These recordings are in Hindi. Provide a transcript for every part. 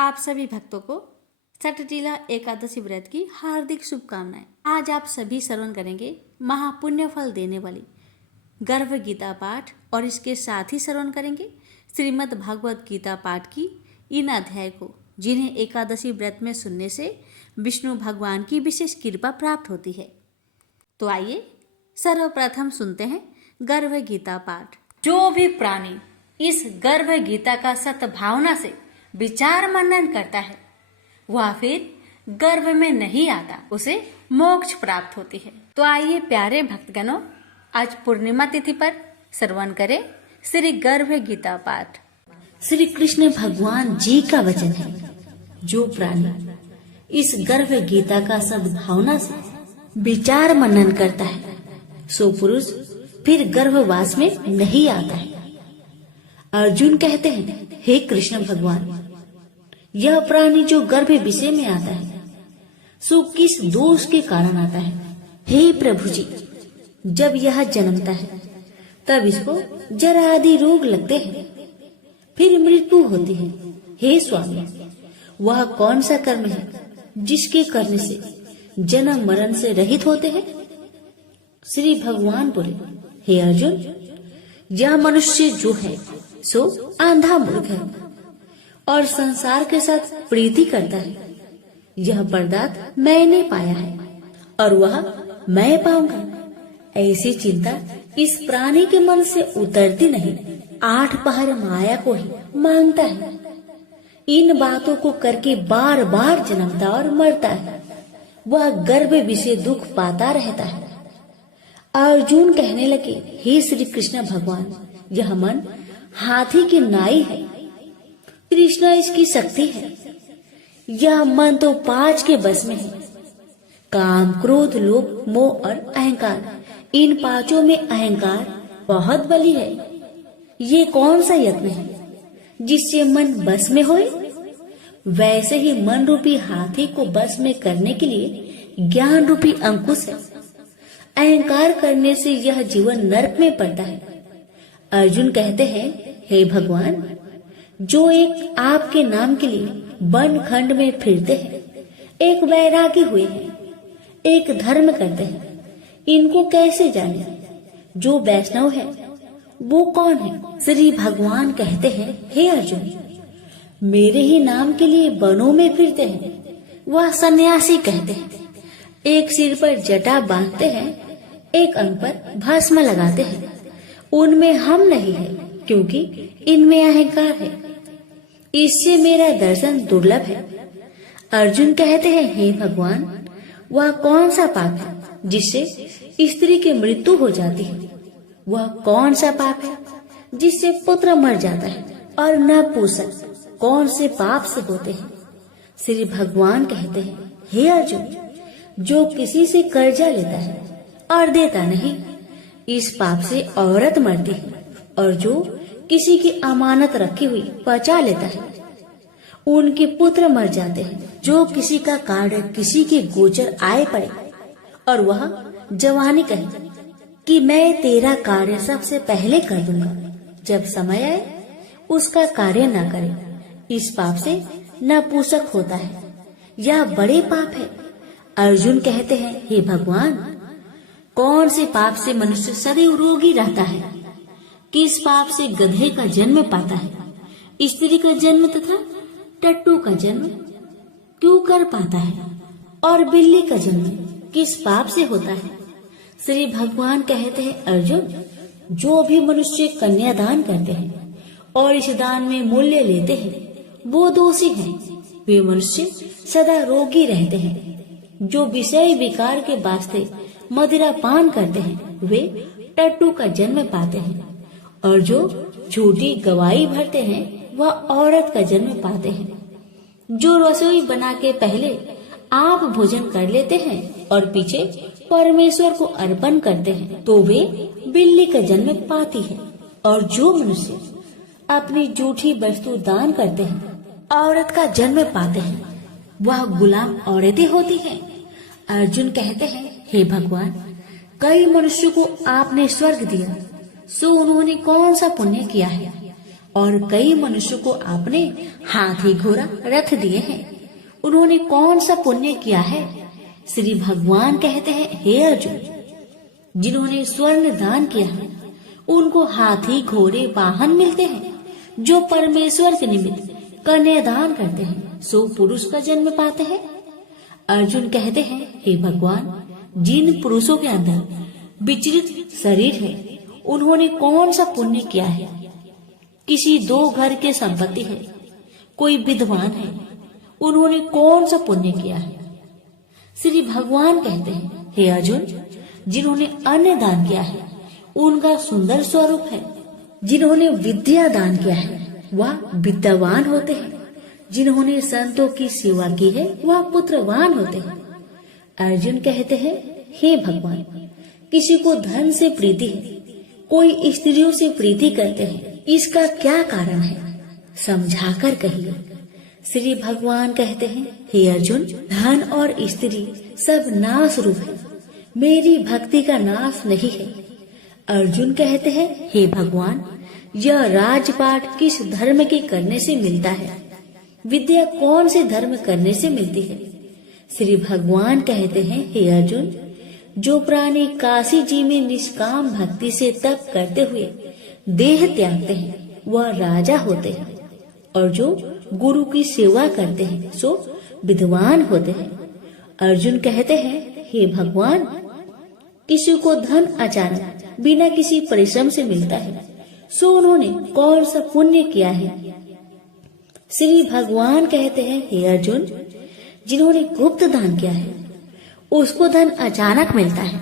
आप सभी भक्तों को सटटीला एकादशी व्रत की हार्दिक शुभकामनाएं। आज आप सभी श्रवण करेंगे महापुण्य फल देने वाली गर्भ गीता पाठ और इसके साथ ही श्रवण करेंगे श्रीमद् भागवत गीता पाठ की इन अध्याय को, जिन्हें एकादशी व्रत में सुनने से विष्णु भगवान की विशेष कृपा प्राप्त होती है। तो आइए सर्वप्रथम सुनते हैं गर्भ गीता पाठ। जो भी प्राणी इस गर्भ गीता का सद्भावना से विचार मनन करता है वह फिर गर्भ में नहीं आता, उसे मोक्ष प्राप्त होती है। तो आइए प्यारे भक्तगणों, आज पूर्णिमा तिथि पर श्रवण करें श्री गर्भ गीता पाठ। श्री कृष्ण भगवान जी का वचन है, जो प्राणी इस गर्भ गीता का सद्भावना से विचार मनन करता है सो पुरुष फिर गर्भवास में नहीं आता है। अर्जुन कहते हैं, हे कृष्ण भगवान, यह प्राणी जो गर्भ विषय में आता है सो किस दोष के कारण आता है? हे प्रभु जी, जब यह जन्मता है तब इसको जरा आदि रोग लगते हैं, फिर मृत्यु होती है। हे स्वामी, वह कौन सा कर्म है जिसके करने से जन्म मरण से रहित होते हैं? श्री भगवान बोले, हे अर्जुन, यह मनुष्य जो है सो आंधा मूर्ख है और संसार के साथ प्रीति करता है। यह पदार्थ मैंने पाया है और वह मैं पाऊंगा, ऐसी चिंता इस प्राणी के मन से उतरती नहीं। 8 पहर माया को ही मांगता है। इन बातों को करके बार बार जन्मता और मरता है। वह गर्भ विषय दुख पाता रहता है। अर्जुन कहने लगे, हे श्री कृष्ण भगवान, यह मन हाथी की नाई है, कृष्णा इसकी शक्ति है। यह मन तो 5 के बस में है, काम, क्रोध, लोभ, मोह और अहंकार। इन 5 में अहंकार बहुत बली है। ये कौन सा यत्न है जिससे मन बस में होए? वैसे ही मन रूपी हाथी को बस में करने के लिए ज्ञान रूपी अंकुश है। अहंकार करने से यह जीवन नरक में पड़ता है। अर्जुन कहते हैं, हे भगवान, जो एक आपके नाम के लिए वन खंड में फिरते हैं, एक वैरागी हुए हैं, एक धर्म करते हैं, इनको कैसे जाने? जो वैष्णव है वो कौन है? श्री भगवान कहते हैं, हे अर्जुन, मेरे ही नाम के लिए वनों में फिरते हैं वह सन्यासी कहते हैं। एक सिर पर जटा बांधते हैं, एक अंग पर भस्म लगाते हैं। उनमें हम नहीं है, क्योंकि इनमें अहंकार है। इससे मेरा दर्शन दुर्लभ है। अर्जुन कहते हैं, हे भगवान, वह कौन सा पाप है जिससे स्त्री की मृत्यु हो जाती है? वह कौन सा पाप है जिससे पुत्र मर जाता है और नपुंसक कौन से पाप से होते हैं? श्री भगवान कहते हैं, हे अर्जुन, जो किसी से कर्जा लेता है और देता नहीं, इस पाप से औरत मरती है। और जो किसी की अमानत रखी हुई पचा लेता है, उनके पुत्र मर जाते हैं। जो किसी का कार्य किसी के गोचर आए पड़े और वह जवानी कहे कि मैं तेरा कार्य सबसे पहले कर दूंगा, जब समय आए उसका कार्य न करे, इस पाप से नपुंसक होता है। यह बड़े पाप है। अर्जुन कहते हैं, हे भगवान, कौन से पाप से मनुष्य सदैव रोगी रहता है? किस पाप से गधे का जन्म पाता है, स्त्री का जन्म तथा टट्टू का जन्म क्यों कर पाता है, और बिल्ली का जन्म किस पाप से होता है? श्री भगवान कहते हैं, अर्जुन, जो भी मनुष्य कन्यादान करते हैं और इस दान में मूल्य लेते हैं वो दोषी हैं। वे मनुष्य सदा रोगी रहते हैं। जो विषय विकार के वास्ते मदिरा पान करते हैं वे टट्टू का जन्म पाते हैं, और जो झूठी गवाही भरते हैं वह औरत का जन्म पाते हैं। जो रसोई बना के पहले आप भोजन कर लेते हैं और पीछे परमेश्वर को अर्पण करते हैं तो वे बिल्ली का जन्म पाती है। और जो मनुष्य अपनी झूठी वस्तु दान करते हैं औरत का जन्म पाते हैं, वह गुलाम औरतें होती हैं। अर्जुन कहते हैं, हे भगवान, कई मनुष्यों को आपने स्वर्ग दिया, सो उन्होंने कौन सा पुण्य किया है? और कई मनुष्यों को आपने हाथी घोड़ा रख दिए हैं। उन्होंने कौन सा पुण्य किया है? श्री भगवान कहते हैं, हे अर्जुन, जिन्होंने स्वर्ण दान किया है उनको हाथी घोड़े वाहन मिलते हैं। जो परमेश्वर के निमित्त कन्यादान करते हैं सो पुरुष का जन्म पाते हैं। अर्जुन कहते हैं, हे भगवान, जिन पुरुषों के अंदर विचलित शरीर है उन्होंने कौन सा पुण्य किया है? किसी 2 घर के संपत्ति है, कोई विद्वान है, उन्होंने कौन सा पुण्य किया है? श्री भगवान कहते हैं, हे अर्जुन, जिन्होंने अन्न दान किया है उनका सुंदर स्वरूप है। जिन्होंने विद्या दान किया है वह विद्यावान होते हैं। जिन्होंने संतों की सेवा की है वह पुत्रवान होते हैं। अर्जुन कहते हैं, हे भगवान, किसी को धन से प्रीति है, कोई स्त्रियों से प्रीति करते हैं, इसका क्या कारण है? समझाकर कहिए। श्री भगवान कहते हैं, हे अर्जुन, धन और स्त्री सब नाश रूप है, मेरी भक्ति का नाश नहीं है। अर्जुन कहते हैं, हे भगवान, यह राजपाट किस धर्म के करने से मिलता है? विद्या कौन से धर्म करने से मिलती है? श्री भगवान कहते हैं, हे अर्जुन, जो प्राणी काशी जी में निष्काम भक्ति से तप करते हुए देह त्यागते हैं वह राजा होते हैं, और जो गुरु की सेवा करते हैं सो विद्वान होते हैं। अर्जुन कहते हैं, हे भगवान, किसी को धन अचानक बिना किसी परिश्रम से मिलता है सो उन्होंने कौन सा पुण्य किया है? श्री भगवान कहते हैं, हे अर्जुन, जिन्होंने गुप्त दान किया है उसको धन अचानक मिलता है।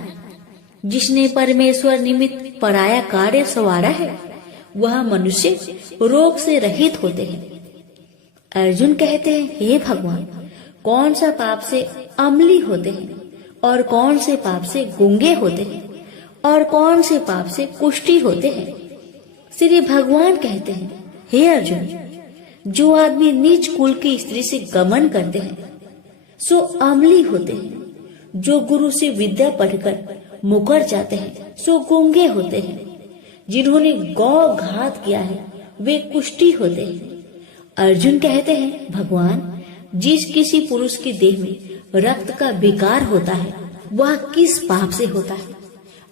जिसने परमेश्वर निमित्त पराया कार्य संवारा है वह मनुष्य रोग से रहित होते हैं। अर्जुन कहते हैं, हे भगवान, कौन सा पाप से अम्ली होते हैं और कौन से पाप से गूंगे होते हैं और कौन से पाप से कुष्ठी होते हैं? श्री भगवान कहते हैं, हे अर्जुन, जो आदमी नीच कुल की स्त्री से गमन करते हैं सो अम्ली होते हैं। जो गुरु से विद्या पढ़कर मुकर जाते हैं सो गूंगे होते हैं। जिन्होंने गौ घात किया है वे कुष्ठी होते हैं। अर्जुन कहते हैं, भगवान, जिस किसी पुरुष के देह में रक्त का विकार होता है वह किस पाप से होता है?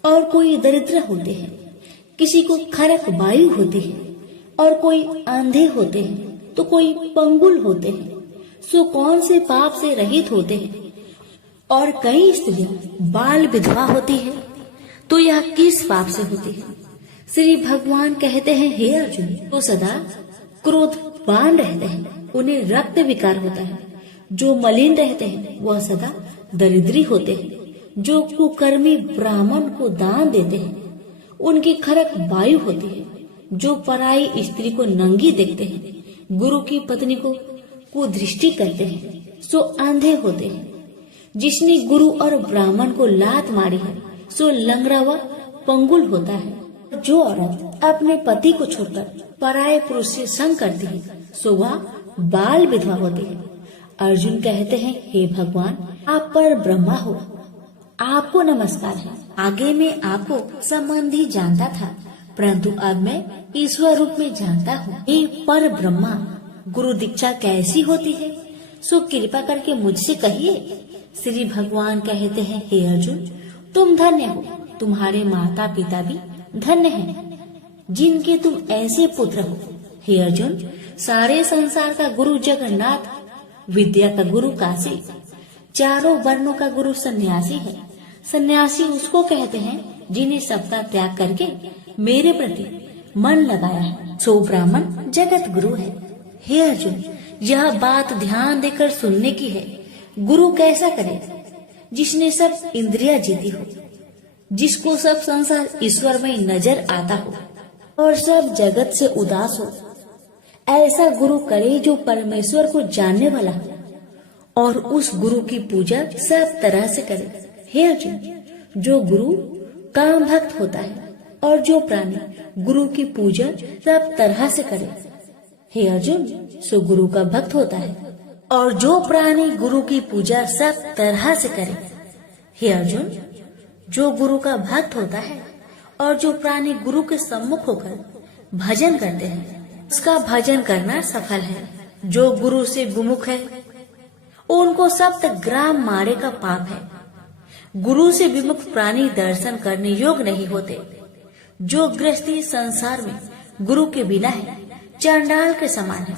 और कोई दरिद्र होते हैं, किसी को खरक वायु होती है, और कोई अंधे होते हैं तो कोई पंगुल होते हैं, सो कौन से पाप से रहित होते हैं? और कई स्त्रियां बाल विधवा होती है तो यह किस पाप से होती है? श्री भगवान कहते हैं, हे अर्जुन, तो सदा क्रोधवान रहते हैं उन्हें रक्त विकार होता है। जो मलिन रहते हैं वह सदा दरिद्री होते हैं। जो कुकर्मी ब्राह्मण को दान देते हैं उनकी खरक वायु होती है। जो पराई स्त्री को नंगी देखते हैं, गुरु की पत्नी को कुदृष्टि करते हैं सो अंधे होते हैं। जिसने गुरु और ब्राह्मण को लात मारी है सो लंगड़ा व पंगुल होता है। जो औरत अपने पति को छोड़कर पराये पुरुष से संग करती है सो वह बाल विधवा होती है। अर्जुन कहते हैं, हे भगवान, आप पर ब्रह्मा हो, आपको नमस्कार है। आगे मैं आपको संबंधी जानता था, परंतु अब मैं ईश्वर रूप में जानता हूँ। हे पर ब्रह्मा, गुरु दीक्षा कैसी होती है सो कृपा करके मुझसे कहिए। श्री भगवान कहते हैं, हे अर्जुन, तुम धन्य हो, तुम्हारे माता पिता भी धन्य हैं, जिनके तुम ऐसे पुत्र हो। हे अर्जुन, सारे संसार का गुरु जगन्नाथ, विद्या का गुरु काशी, चारों वर्णों का गुरु सन्यासी है। सन्यासी उसको कहते हैं जिन्हें सबका त्याग करके मेरे प्रति मन लगाया है, सो ब्राह्मण जगत गुरु है। हे अर्जुन, यह बात ध्यान देकर सुनने की है। गुरु कैसा करे? जिसने सब इंद्रियां जीती हो, जिसको सब संसार ईश्वर में नजर आता हो और सब जगत से उदास हो। ऐसा गुरु करे जो परमेश्वर को जानने वाला हो और उस गुरु की पूजा सब तरह से करे। हे अर्जुन, जो गुरु काम भक्त होता है और जो प्राणी गुरु की पूजा सब तरह से करे। हे अर्जुन, सो गुरु का भक्त होता है और जो प्राणी गुरु की पूजा सब तरह से करे। हे अर्जुन, जो गुरु का भक्त होता है और जो प्राणी गुरु के सम्मुख होकर भजन करते हैं उसका भजन करना सफल है। जो गुरु से विमुख है उनको सप्त ग्राम मारे का पाप है। गुरु से विमुख प्राणी दर्शन करने योग्य नहीं होते। जो गृहस्थी संसार में गुरु के बिना है चांडाल के समान है।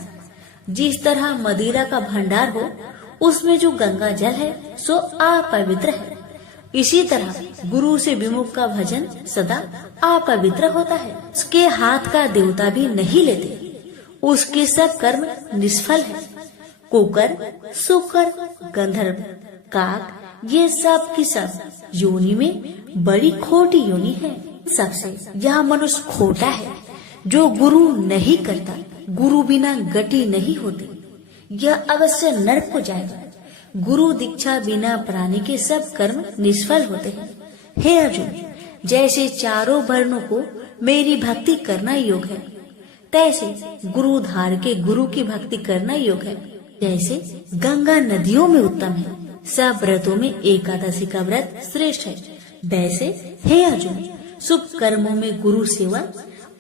जिस तरह मदिरा का भंडार हो उसमें जो गंगा जल है सो अपवित्र है, इसी तरह गुरु से विमुख का भजन सदा अपवित्र होता है। उसके हाथ का देवता भी नहीं लेते, उसके सब कर्म निष्फल है। कुकर, सुकर, गंधर्व, काक ये सब की सब योनि में बड़ी खोटी योनि है। सबसे यह मनुष्य खोटा है जो गुरु नहीं करता। गुरु बिना गति नहीं होती, यह अवश्य नरक को जाएगा। गुरु दीक्षा बिना प्राणी के सब कर्म निष्फल होते हैं। हे अर्जुन, जैसे चारों वर्णों को मेरी भक्ति करना योग है, तैसे गुरु धार के गुरु की भक्ति करना योग है। जैसे गंगा नदियों में उत्तम है, सब व्रतों में एकादशी का व्रत श्रेष्ठ है, वैसे हे अर्जुन शुभ कर्मों में गुरु सेवा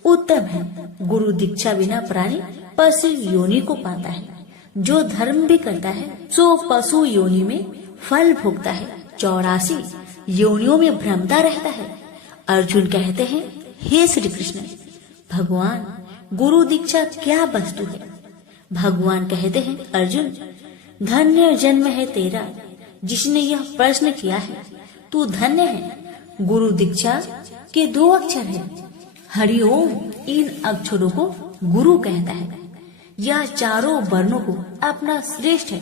उत्तम है। गुरु दीक्षा बिना प्राणी पशु योनि को पाता है। जो धर्म भी करता है सो पशु योनि में फल भोगता है, 84 योनियों में भ्रमता रहता है। अर्जुन कहते हैं, हे श्री कृष्ण, भगवान गुरु दीक्षा क्या वस्तु है? भगवान कहते हैं, अर्जुन धन्य जन्म है तेरा जिसने यह प्रश्न किया है। तू धन्य है। गुरु दीक्षा के 2 अक्षर हैं, हरिओम। इन अक्षरों को गुरु कहता है। यह चारों वर्णों को अपना श्रेष्ठ है।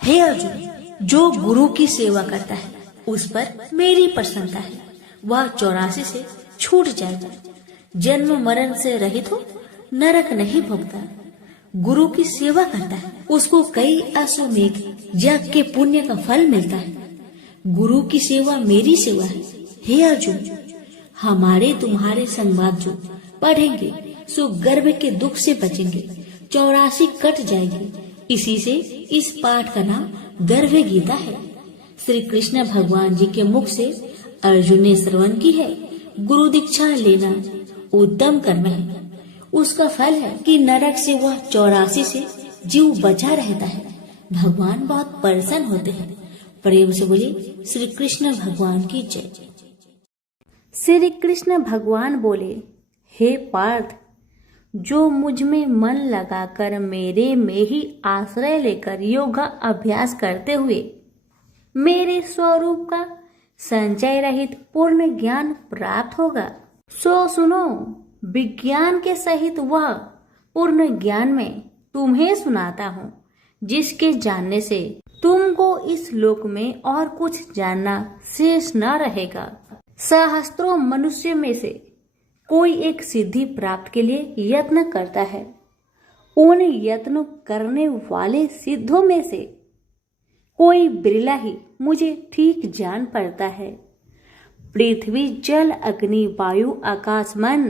हे अर्जुन, जो गुरु की सेवा करता है उस पर मेरी प्रसन्नता है। वह 84 से छूट जाएगा, जन्म मरण से रहित हो, नरक नहीं भोगता। गुरु की सेवा करता है उसको कई अश्वमेध यज्ञ के पुण्य का फल मिलता है। गुरु की सेवा मेरी सेवा है। हे अर्जुन, हमारे तुम्हारे संवाद जो पढ़ेंगे सो गर्भ के दुख से बचेंगे, 84 कट जाएगी। इसी से इस पाठ का नाम गर्भ गीता है। श्री कृष्ण भगवान जी के मुख से अर्जुन ने श्रवण की है। गुरु दीक्षा लेना उत्तम कर्म है। उसका फल है कि नरक से वह 84 से जीव बचा रहता है। भगवान बहुत प्रसन्न होते हैं। प्रेम से बोले श्री कृष्ण भगवान की जय। श्री कृष्ण भगवान बोले, हे पार्थ, जो मुझ में मन लगाकर मेरे में ही आश्रय लेकर योग अभ्यास करते हुए मेरे स्वरूप का संचय रहित पूर्ण ज्ञान प्राप्त होगा, सो सुनो, विज्ञान के सहित वह पूर्ण ज्ञान में तुम्हें सुनाता हूँ, जिसके जानने से तुमको इस लोक में और कुछ जानना शेष न रहेगा। सहस्त्रों मनुष्य में से कोई एक सिद्धि प्राप्त के लिए यत्न करता है। उन यत्न करने वाले सिद्धों में से कोई बिरला ही मुझे ठीक जान पड़ता है। पृथ्वी, जल, अग्नि, वायु, आकाश, मन,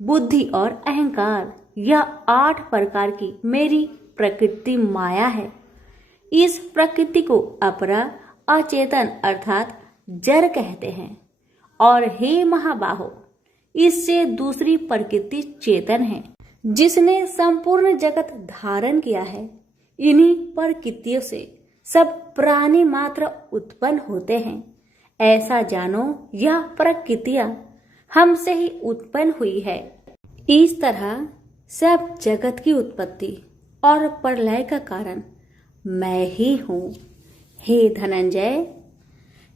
बुद्धि और अहंकार, यह 8 प्रकार की मेरी प्रकृति माया है। इस प्रकृति को अपरा अचेतन अर्थात जड़ कहते हैं। और हे महाबाहो, इससे दूसरी प्रकृति चेतन है, जिसने संपूर्ण जगत धारण किया है। इन्हीं प्रकृतियों से सब प्राणी मात्र उत्पन्न होते हैं। ऐसा जानो, यह प्रकृतियां हमसे ही उत्पन्न हुई है। इस तरह सब जगत की उत्पत्ति और प्रलय का कारण मैं ही हूँ। हे धनंजय,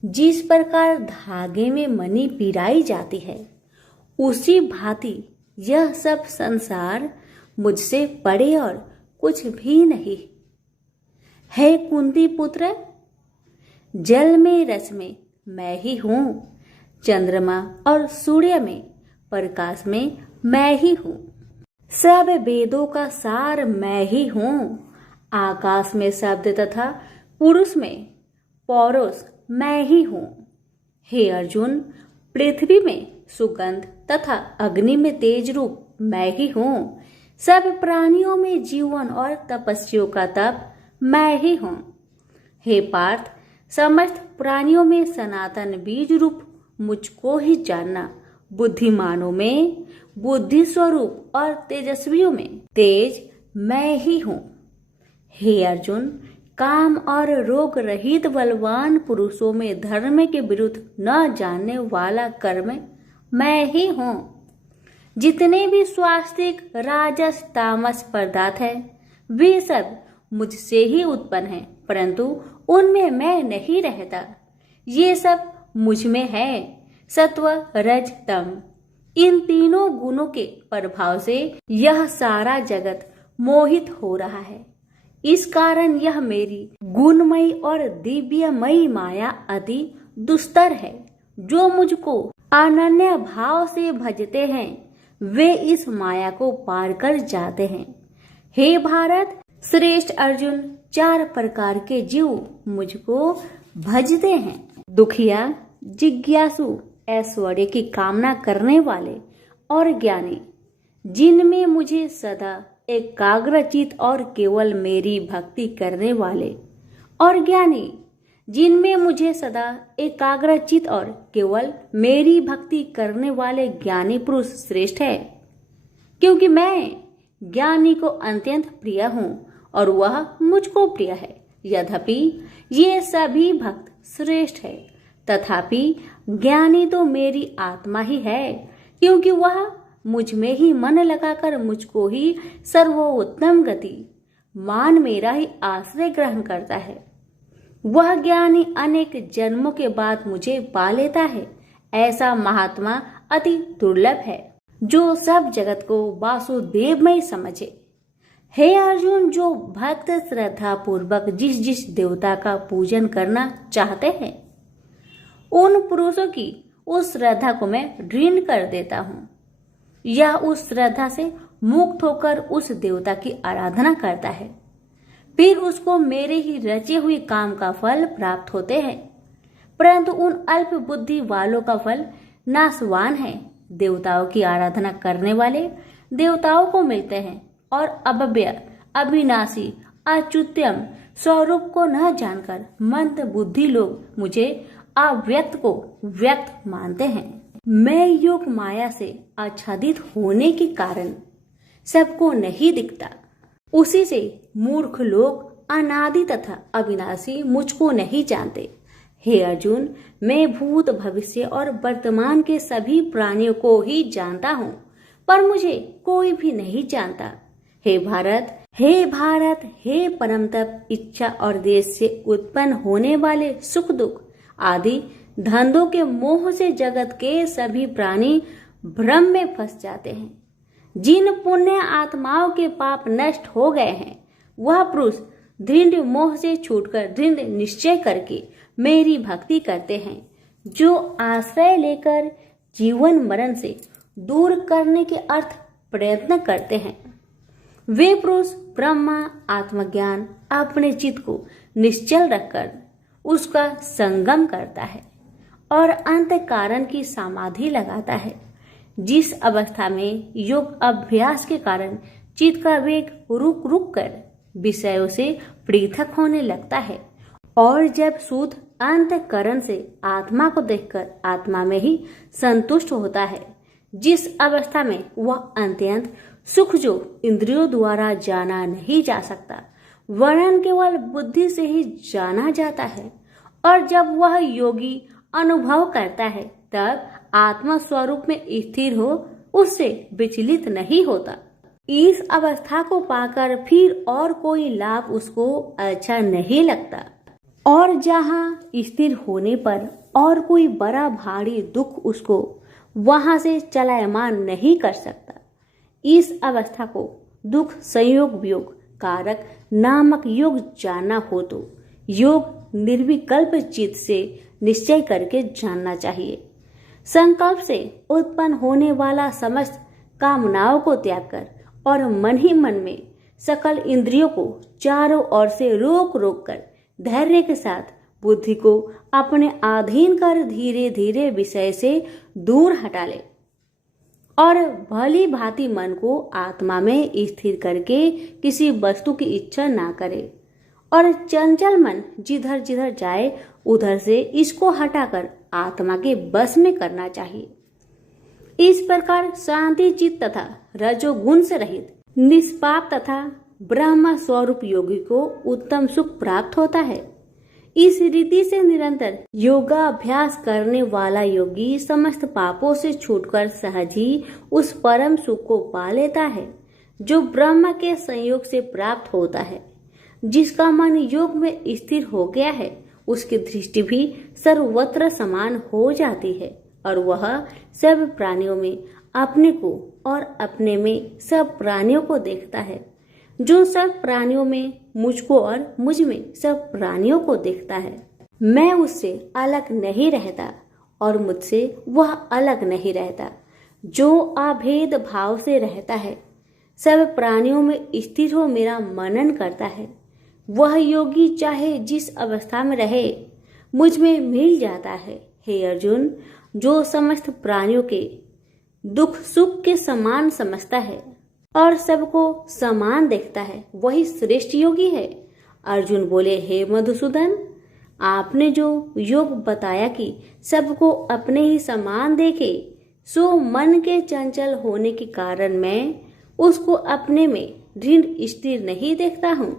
जिस प्रकार धागे में मणि पिराई जाती है, उसी भांति यह सब संसार मुझसे परे और कुछ भी नहीं। हे कुंती पुत्र, जल में रस में मैं ही हूँ, चंद्रमा और सूर्य में प्रकाश में मैं ही हूँ, सब वेदों का सार मैं ही हूँ, आकाश में शब्द तथा पुरुष में पौरुष मैं ही हूँ। हे अर्जुन, पृथ्वी में सुगंध तथा अग्नि में तेज रूप मैं ही हूँ, सब प्राणियों में जीवन और तपस्वियों का तप मैं ही हूँ। हे पार्थ, समस्त प्राणियों में सनातन बीज रूप मुझको ही जानना, बुद्धिमानों में बुद्धि स्वरूप और तेजस्वियों में तेज मैं ही हूँ। हे अर्जुन, काम और रोग रहित बलवान पुरुषों में धर्म के विरुद्ध न जानने वाला कर्म मैं ही हूँ। जितने भी स्वास्तिक राजस तामस पदार्थ है वे सब मुझसे ही उत्पन्न हैं, परंतु उनमें मैं नहीं रहता। ये सब मुझ में है। सत्व रज तम इन तीनों गुणों के प्रभाव से यह सारा जगत मोहित हो रहा है। इस कारण यह मेरी गुणमयी और दिव्यमयी माया अति दुस्तर है। जो मुझको अनन्य भाव से भजते हैं वे इस माया को पार कर जाते हैं। हे भारत श्रेष्ठ अर्जुन, 4 प्रकार के जीव मुझको भजते हैं। दुखिया, जिज्ञासु, ऐश्वर्य की कामना करने वाले और ज्ञानी, जिनमें मुझे सदा एकाग्रचित और केवल मेरी भक्ति करने वाले, और ज्ञानी जिनमें मुझे सदा एकाग्रचित और केवल मेरी भक्ति करने वाले ज्ञानी पुरुष श्रेष्ठ है। क्योंकि मैं ज्ञानी को अत्यंत प्रिय हूँ और वह मुझको प्रिय है। यद्यपि ये सभी भक्त श्रेष्ठ है, तथापि ज्ञानी तो मेरी आत्मा ही है, क्योंकि वह मुझ में ही मन लगाकर मुझको ही सर्वोत्तम गति मान मेरा ही आश्रय ग्रहण करता है। वह ज्ञानी अनेक जन्मों के बाद मुझे पा लेता है। ऐसा महात्मा अति दुर्लभ है जो सब जगत को वासुदेवमय समझे। हे अर्जुन, जो भक्त श्रद्धा पूर्वक जिस जिस देवता का पूजन करना चाहते हैं उन पुरुषों की उस श्रद्धा को मैं दृढ़ कर देता हूँ। यह उस श्रद्धा से मुक्त होकर उस देवता की आराधना करता है, फिर उसको मेरे ही रचे हुए काम का फल प्राप्त होते हैं। परंतु उन अल्प बुद्धि वालों का फल नाशवान है। देवताओं की आराधना करने वाले देवताओं को मिलते हैं और अव्यय, अविनाशी, अच्युत्यम स्वरूप को न जानकर मंद बुद्धि लोग मुझे अव्यक्त को व्यक्त मानते हैं। मैं योग माया से आच्छादित होने के कारण सबको नहीं दिखता। उसी से मूर्ख लोग अनादि तथा अविनाशी मुझको नहीं जानते। हे अर्जुन, मैं भूत भविष्य और वर्तमान के सभी प्राणियों को ही जानता हूँ, पर मुझे कोई भी नहीं जानता। हे भारत, हे परम तप, इच्छा और देश से उत्पन्न होने वाले सुख दुख आदि धंधों के मोह से जगत के सभी प्राणी भ्रम में फंस जाते हैं। जिन पुण्य आत्माओं के पाप नष्ट हो गए हैं वह पुरुष दृढ़ मोह से छूटकर दृढ़ निश्चय करके मेरी भक्ति करते हैं, जो आश्रय लेकर जीवन मरण से दूर करने के अर्थ प्रयत्न करते हैं। वे पुरुष ब्रह्मा आत्मज्ञान अपने चित्त को निश्चल रखकर उसका संगम करता है और अंत कारण की समाधि लगाता है, जिस अवस्था में योग अभ्यास के कारण चित्त का वेग रुक रुक कर विषयों से पृथक होने लगता है और जब शुद्ध अंतःकरण से आत्मा को देखकर आत्मा में ही संतुष्ट होता है, जिस अवस्था में वह अत्यंत सुख जो इंद्रियों द्वारा जाना नहीं जा सकता वरन केवल बुद्धि से ही जाना जाता है, और जब वह योगी अनुभव करता है तब आत्मा स्वरूप में स्थिर हो उससे विचलित नहीं होता। इस अवस्था को पाकर फिर और कोई लाभ उसको अच्छा नहीं लगता, और जहाँ स्थिर होने पर और कोई बड़ा भारी दुख उसको वहां से चलायमान नहीं कर सकता। इस अवस्था को दुख संयोग वियोग कारक नामक योग जानना हो तो योग निर्विकल्प चित्त से निश्चय करके जानना चाहिए। संकल्प से उत्पन्न होने वाला समस्त कामनाओं को त्याग कर और मन ही मन में सकल इंद्रियों को चारों ओर से रोक रोक कर धैर्य के साथ बुद्धि को अपने अधीन कर धीरे धीरे विषय से दूर हटा ले और भली भांति मन को आत्मा में स्थिर करके किसी वस्तु की इच्छा ना करे, और चंचल मन जिधर जिधर जाए उधर से इसको हटाकर आत्मा के बस में करना चाहिए। इस प्रकार शांति चित्त तथा रजोगुण से रहित निष्पाप तथा ब्रह्म स्वरूप योगी को उत्तम सुख प्राप्त होता है। इस रीति से निरंतर योगाभ्यास करने वाला योगी समस्त पापों से छूटकर सहज ही उस परम सुख को पा लेता है जो ब्रह्म के संयोग से प्राप्त होता है। जिसका मन योग में स्थिर हो गया है उसकी दृष्टि भी सर्वत्र समान हो जाती है और वह सब प्राणियों में अपने को और अपने में सब प्राणियों को देखता है। जो सब प्राणियों में मुझको और मुझ में सब प्राणियों को देखता है। मैं उससे अलग नहीं रहता और मुझसे वह अलग नहीं रहता। जो अभेद भाव से रहता है, सब प्राणियों में स्थिर हो मेरा मनन करता है, वह योगी चाहे जिस अवस्था में रहे मुझ में मिल जाता है। हे अर्जुन, जो समस्त प्राणियों के दुख सुख के समान समझता है और सबको समान देखता है वही श्रेष्ठ योगी है। अर्जुन बोले, हे मधुसूदन, आपने जो योग बताया कि सबको अपने ही समान देखे, सो मन के चंचल होने के कारण मैं उसको अपने में दृढ़ स्थिर नहीं देखता हूँ।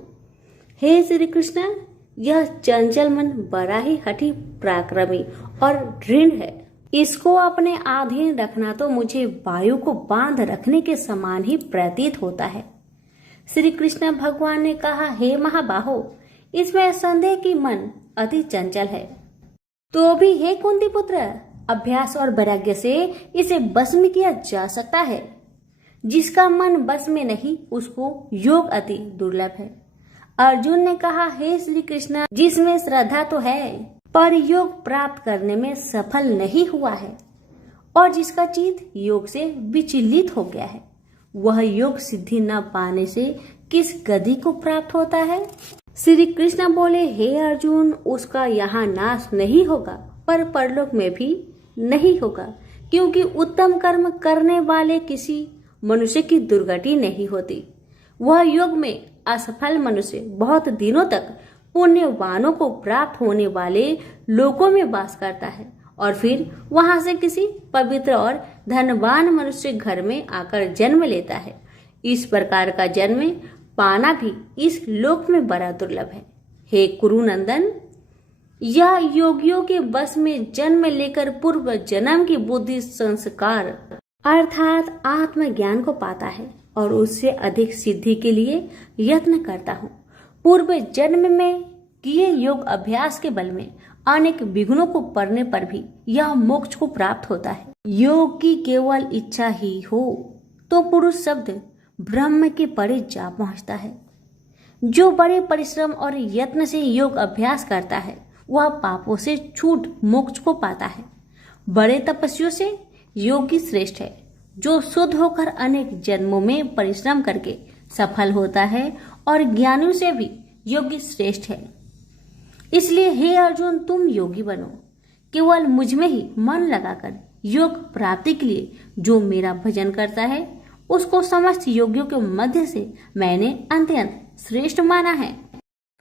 हे श्री कृष्ण, यह चंचल मन बड़ा ही हठी पराक्रमी और दृढ़ है। इसको अपने अधीन रखना तो मुझे वायु को बांध रखने के समान ही प्रतीत होता है। श्री कृष्ण भगवान ने कहा, हे महाबाहो, इसमें संदेह की मन अति चंचल है। तो भी हे कुंती पुत्र, अभ्यास और वैराग्य से इसे बस में किया जा सकता है। जिसका मन बस में नहीं उसको योग अति दुर्लभ है। अर्जुन ने कहा, हे श्री कृष्ण, जिसमें श्रद्धा तो है पर योग प्राप्त करने में सफल नहीं हुआ है और जिसका चित्त योग से विचलित हो गया है, वह योग सिद्धि न पाने से किस गति को प्राप्त होता है? श्री कृष्ण बोले, हे अर्जुन, उसका यहाँ नाश नहीं होगा पर परलोक में भी नहीं होगा, क्योंकि उत्तम कर्म करने वाले किसी मनुष्य की दुर्गति नहीं होती। वह योग में असफल मनुष्य बहुत दिनों तक पुण्यवानों को प्राप्त होने वाले लोकों में वास करता है और फिर वहां से किसी पवित्र और धनवान मनुष्य घर में आकर जन्म लेता है। इस प्रकार का जन्म पाना भी इस लोक में बड़ा दुर्लभ है। हे कुरुनंदन, यह योगियों के बस में जन्म लेकर पूर्व जन्म की बुद्धि संस्कार अर्थात आत्मज्ञान को पाता है और उससे अधिक सिद्धि के लिए यत्न करता हूँ। पूर्व जन्म में किए योग अभ्यास के बल में अनेक विघ्नों को पड़ने पर भी यह मोक्ष को प्राप्त होता है। योग की केवल इच्छा ही हो तो पुरुष शब्द ब्रह्म के परे जा पहुंचता है। जो बड़े परिश्रम और यत्न से योग अभ्यास करता है वह पापों से छूट मोक्ष को पाता है। बड़े तपस्वियों से योगी श्रेष्ठ है। जो शुद्ध होकर अनेक जन्मों में परिश्रम करके सफल होता है और ज्ञानियों से भी योगी श्रेष्ठ है। इसलिए हे अर्जुन, तुम योगी बनो। केवल मुझ में ही मन लगाकर योग प्राप्ति के लिए जो मेरा भजन करता है उसको समस्त योगियों के मध्य से मैंने अत्यंत श्रेष्ठ माना है।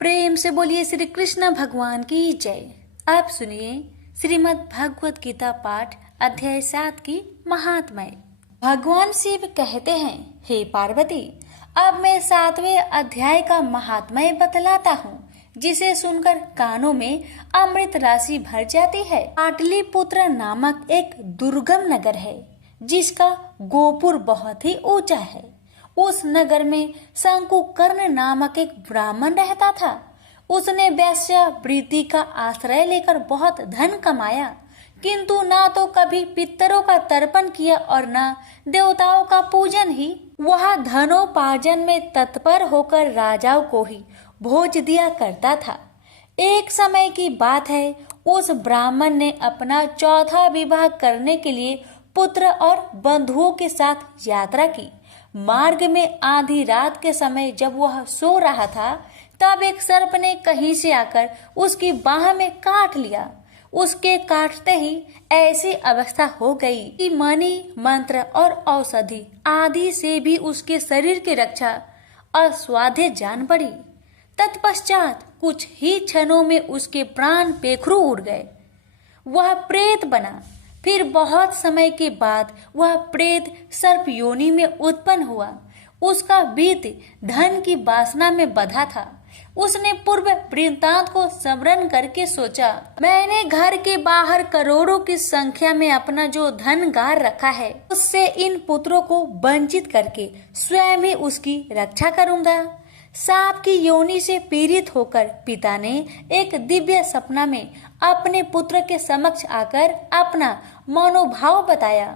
प्रेम से बोलिए श्री कृष्ण भगवान की जय। आप सुनिए श्रीमद् भगवत गीता पाठ अध्याय 7 की महात्म्य। भगवान शिव कहते हैं, हे पार्वती, अब मैं 7वें अध्याय का महात्म्य बतलाता हूँ, जिसे सुनकर कानों में अमृत राशि भर जाती है। पाटलिपुत्र नामक एक दुर्गम नगर है जिसका गोपुर बहुत ही ऊंचा है। उस नगर में शंकुकर्ण नामक एक ब्राह्मण रहता था। उसने वैश्यावृत्ति का आश्रय लेकर बहुत धन कमाया, किंतु ना तो कभी पितरों का तर्पण किया और न देवताओं का पूजन ही। वह धनोपार्जन में तत्पर होकर राजाओं को ही भोज दिया करता था। एक समय की बात है, उस ब्राह्मण ने अपना चौथा विवाह करने के लिए पुत्र और बंधुओं के साथ यात्रा की। मार्ग में आधी रात के समय जब वह सो रहा था, तब एक सर्प ने कहीं से आकर उसकी बाह में काट लिया। उसके काटते ही ऐसी अवस्था हो गई कि मणि, मंत्र और औषधि आदि से भी उसके शरीर की रक्षा असाध्य जान पड़ी। तत्पश्चात कुछ ही क्षणों में उसके प्राण पेखरू उड़ गए। वह प्रेत बना फिर बहुत समय के बाद वह प्रेत सर्प योनि में उत्पन्न हुआ। उसका बीत धन की वासना में बंधा था। उसने पूर्व वृत्तांत को स्मरण करके सोचा, मैंने घर के बाहर करोड़ों की संख्या में अपना जो धन गार रखा है, उससे इन पुत्रों को वंचित करके स्वयं ही उसकी रक्षा करूंगा। सांप की योनि से पीड़ित होकर पिता ने एक दिव्य सपना में अपने पुत्र के समक्ष आकर अपना मनोभाव बताया।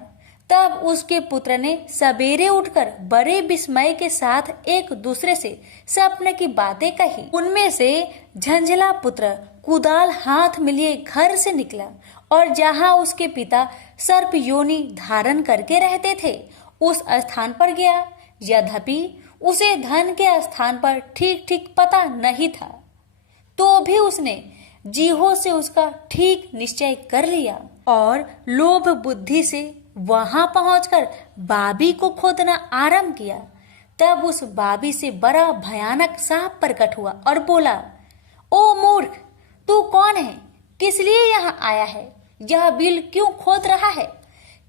तब उसके पुत्र ने सवेरे उठकर बड़े विस्मय के साथ एक दूसरे से सपने की बातें कही। उनमें से झंझला पुत्र कुदाल हाथ में लिए घर से निकला और जहां उसके पिता सर्प योनि धारण करके रहते थे उस स्थान पर गया। यद्यपि उसे धन के स्थान पर ठीक ठीक पता नहीं था, तो भी उसने जीहो से उसका ठीक निश्चय कर लिया और लोभ बुद्धि से वहां पहुंचकर बाबी को खोदना आरंभ किया। तब उस बाबी से बड़ा भयानक सांप प्रकट हुआ और बोला, ओ मूर्ख, तू कौन है? किस लिए यहाँ आया है? यह बिल क्यों खोद रहा है?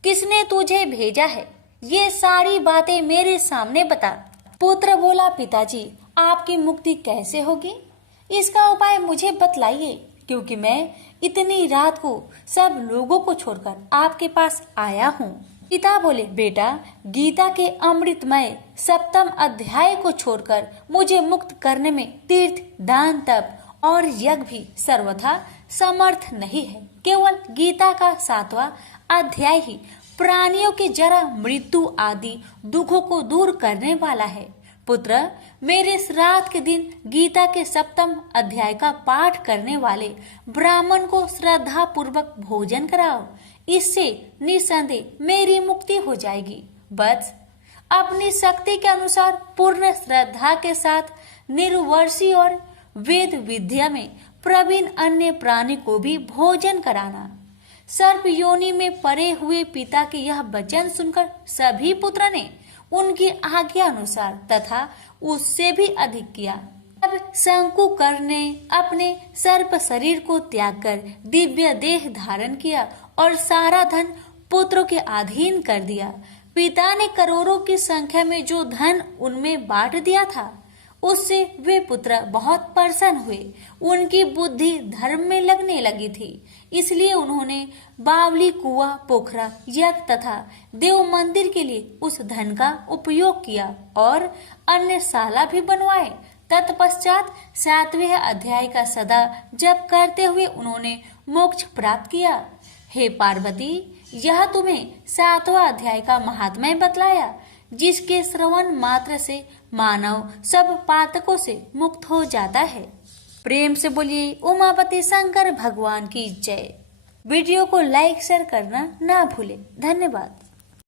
किसने तुझे भेजा है? ये सारी बातें मेरे सामने बता। पुत्र बोला, पिताजी, आपकी मुक्ति कैसे होगी? इसका उपाय मुझे बतलाइए, क्योंकि मैं इतनी रात को सब लोगों को छोड़कर आपके पास आया हूँ। पिता बोले, बेटा, गीता के अमृतमय 7वें अध्याय को छोड़कर मुझे मुक्त करने में तीर्थ, दान, तप और यज्ञ भी सर्वथा समर्थ नहीं है। केवल गीता का 7वां अध्याय ही प्राणियों के जरा मृत्यु आदि दुखों को दूर करने वाला है। पुत्र, मेरे श्राद्ध के दिन गीता के 7वें अध्याय का पाठ करने वाले ब्राह्मण को श्रद्धा पूर्वक भोजन कराओ। इससे निसंदेह मेरी मुक्ति हो जाएगी। बस अपनी शक्ति के अनुसार पूर्ण श्रद्धा के साथ निर्वर्षी और वेद विद्या में प्रवीण अन्य प्राणी को भी भोजन कराना। सर्प योनि में पड़े हुए पिता के यह वचन सुनकर सभी पुत्र ने उनकी आज्ञा अनुसार तथा उससे भी अधिक किया। अब शंकुकर ने अपने सर्प शरीर को त्याग कर दिव्य देह धारण किया और सारा धन पुत्रों के अधीन कर दिया। पिता ने करोड़ों की संख्या में जो धन उनमें बांट दिया था, उससे वे पुत्र बहुत प्रसन्न हुए। उनकी बुद्धि धर्म में लगने लगी थी, इसलिए उन्होंने बावली, कुआं, पोखरा, यज्ञ तथा देव मंदिर के लिए उस धन का उपयोग किया और अन्य शाला भी बनवाए। तत्पश्चात 7वें अध्याय का सदा जप करते हुए उन्होंने मोक्ष प्राप्त किया। हे पार्वती, यह तुम्हें 7वां अध्याय का महात्म्य बतलाया, जिसके श्रवण मात्र से मानव सब पातकों से मुक्त हो जाता है। प्रेम से बोलिए उमापति शंकर भगवान की जय। वीडियो को लाइक शेयर करना ना भूले। धन्यवाद।